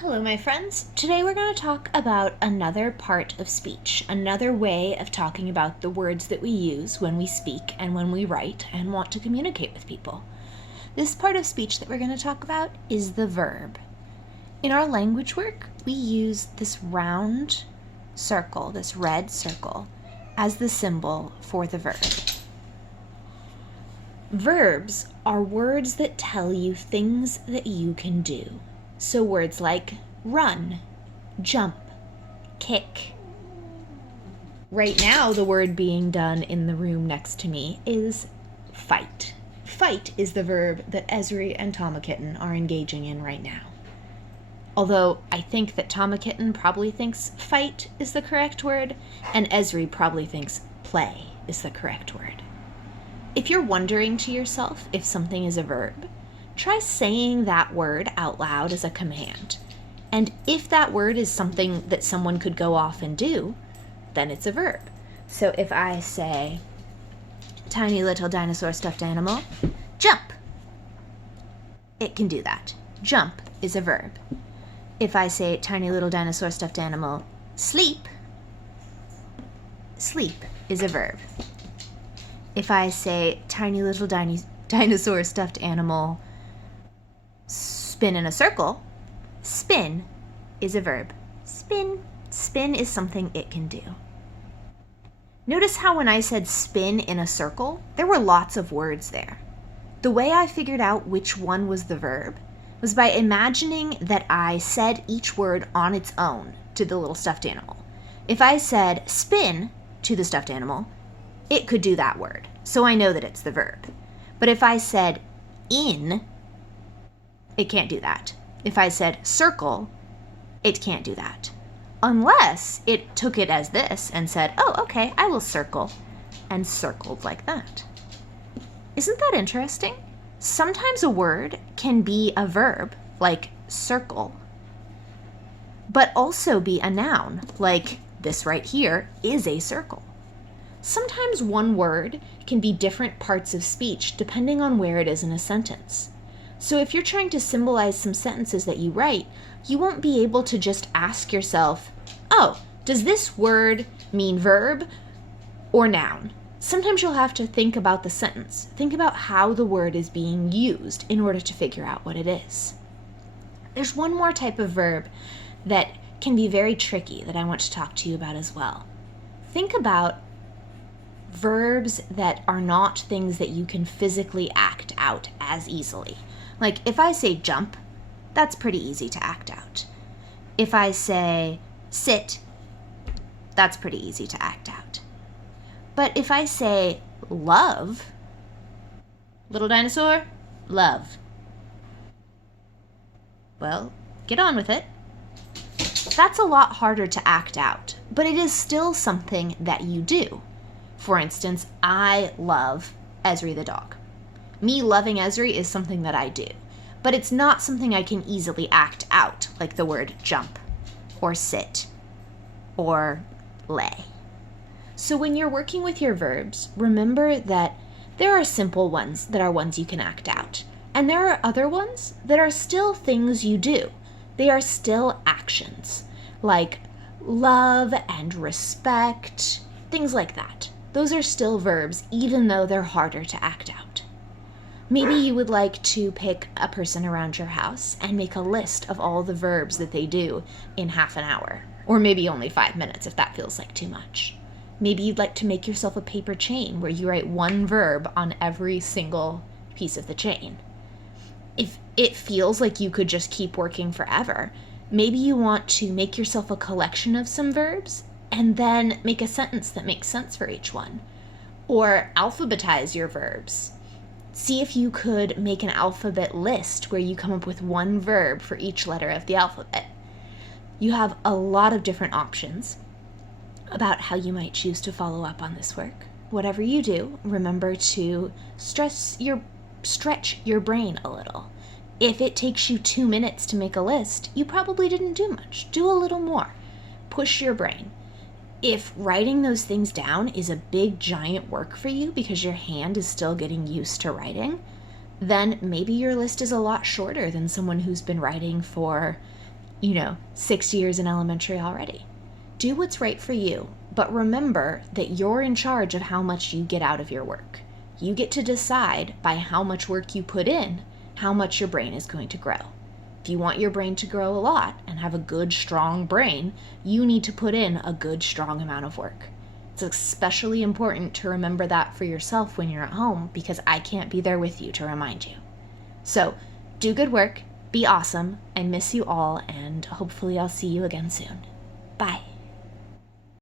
Hello, my friends. Today we're going to talk about another part of speech, another way of talking about the words that we use when we speak and when we write and want to communicate with people. This part of speech that we're going to talk about is the verb. In our language work, we use this round circle, this red circle, as the symbol for the verb. Verbs are words that tell you things that you can do. So words like run, jump, kick. Right now, the word being done in the room next to me is fight. Fight is the verb that Esri and Tama Kitten are engaging in right now. Although I think that Tama Kitten probably thinks fight is the correct word, and Esri probably thinks play is the correct word. If you're wondering to yourself if something is a verb, try saying that word out loud as a command. And if that word is something that someone could go off and do, then it's a verb. So if I say, tiny little dinosaur stuffed animal, jump, it can do that. Jump is a verb. If I say, tiny little dinosaur stuffed animal, sleep, sleep is a verb. If I say, tiny little dinosaur stuffed animal, spin in a circle, spin is a verb. Spin. Spin is something it can do. Notice how when I said spin in a circle, there were lots of words there. The way I figured out which one was the verb was by imagining that I said each word on its own to the little stuffed animal. If I said spin to the stuffed animal, it could do that word, so I know that it's the verb. But if I said in, it can't do that. If I said circle, it can't do that. Unless it took it as this and said, oh, okay, I will circle, and circled like that. Isn't that interesting? Sometimes a word can be a verb, like circle, but also be a noun, like this right here is a circle. Sometimes one word can be different parts of speech depending on where it is in a sentence. So if you're trying to symbolize some sentences that you write, you won't be able to just ask yourself, oh, does this word mean verb or noun? Sometimes you'll have to think about the sentence, think about how the word is being used in order to figure out what it is. There's one more type of verb that can be very tricky that I want to talk to you about as well. Think about verbs that are not things that you can physically act out as easily. Like if I say jump, that's pretty easy to act out. If I say sit, that's pretty easy to act out. But if I say love, little dinosaur, love, well, get on with it. That's a lot harder to act out, but it is still something that you do. For instance, I love Esri the dog. Me loving Esri is something that I do, but it's not something I can easily act out, like the word jump, or sit, or lay. So when you're working with your verbs, remember that there are simple ones that are ones you can act out, and there are other ones that are still things you do. They are still actions, like love and respect, things like that. Those are still verbs, even though they're harder to act out. Maybe you would like to pick a person around your house and make a list of all the verbs that they do in half an hour, or maybe only 5 minutes if that feels like too much. Maybe you'd like to make yourself a paper chain where you write one verb on every single piece of the chain. If it feels like you could just keep working forever, maybe you want to make yourself a collection of some verbs and then make a sentence that makes sense for each one. Or alphabetize your verbs. See if you could make an alphabet list where you come up with one verb for each letter of the alphabet. You have a lot of different options about how you might choose to follow up on this work. Whatever you do, remember to stretch your brain a little. If it takes you 2 minutes to make a list, you probably didn't do much. Do a little more. Push your brain. If writing those things down is a big giant work for you because your hand is still getting used to writing, then maybe your list is a lot shorter than someone who's been writing for 6 years in elementary already. Do what's right for you, but remember that you're in charge of how much you get out of your work. You get to decide by how much work you put in, how much your brain is going to grow. If you want your brain to grow a lot and have a good, strong brain, you need to put in a good, strong amount of work. It's especially important to remember that for yourself when you're at home, because I can't be there with you to remind you. So do good work, be awesome. I miss you all, and hopefully I'll see you again soon. Bye.